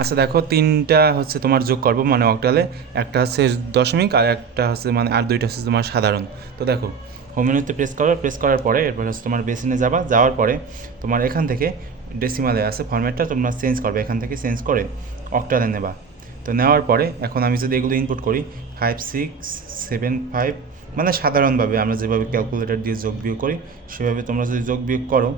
আচ্ছা দেখো, তিনটা হচ্ছে তোমার যোগ করবো মানে অক্টালে, একটা হচ্ছে দশমিক আর একটা হচ্ছে মানে আর দুইটা হচ্ছে তোমার সাধারণ। তো দেখো, হোম মেনুতে প্রেস করো, প্রেস করার পরে এরপর হচ্ছে তোমার বেসিনে যাবা, যাওয়ার পরে তোমার এখান থেকে ডেসিমালে আছে ফরম্যাটটা তোমরা চেঞ্জ করবে, এখান থেকে চেঞ্জ করে অক্টালে নেবা। তো নেওয়ার পরে এখন আমি যদি এগুলো ইনপুট করি 5675, মানে সাধারণভাবে আমরা যেভাবে ক্যালকুলেটর দিয়ে যোগ বিয়োগ করি সেভাবে তোমরা যদি যোগ বিয়োগ করো,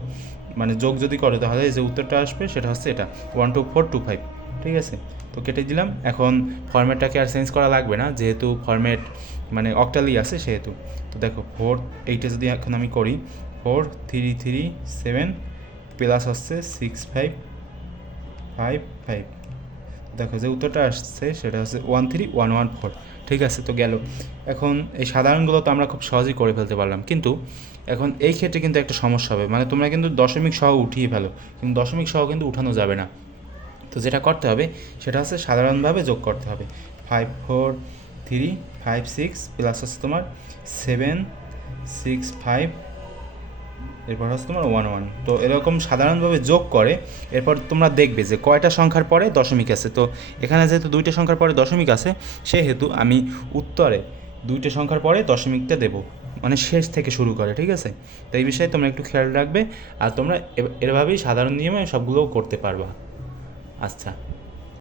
মানে যোগ যদি করো তাহলে যে উত্তরটা আসবে সেটা হচ্ছে এটা 12425। ঠিক আছে, তো কেটে দিলাম। এখন ফরম্যাটটাকে আর চেঞ্জ করা লাগবে না, যেহেতু ফরম্যাট মানে অক্টালি আছে সেহেতু। তো দেখো 4 যদি এখন আমি করি 4337 প্লাস হচ্ছে 6555, দেখো যে উত্তরটা আসছে সেটা হচ্ছে 13114। ঠিক আছে, তো গেল। এখন এই সাধারণগুলো তো আমরা খুব সহজেই করে ফেলতে পারলাম, কিন্তু এখন এই ক্ষেত্রে কিন্তু একটা সমস্যা হবে, মানে তোমরা কিন্তু দশমিক সহ উঠিয়ে ফেলো, কিন্তু দশমিক সহ কিন্তু উঠানো যাবে না। তো যেটা করতে হবে সেটা হচ্ছে সাধারণভাবে যোগ করতে হবে। 5436 প্লাস হচ্ছে তোমার 765, এরপর হচ্ছে তোমার 11। তো এরকম সাধারণভাবে যোগ করে এরপর তোমরা দেখবে যে কয়টা সংখ্যার পরে দশমিক আছে। তো এখানে যেহেতু দুইটা সংখ্যার পরে দশমিক আছে সেহেতু আমি উত্তরে দুইটা সংখ্যার পরে দশমিকটা দেবো, মানে শেষ থেকে শুরু করে। ঠিক আছে, তো এই বিষয়ে তোমরা একটু খেয়াল রাখবে, আর তোমরা এভাবেই সাধারণ নিয়মে সবগুলোও করতে পারবা। আচ্ছা।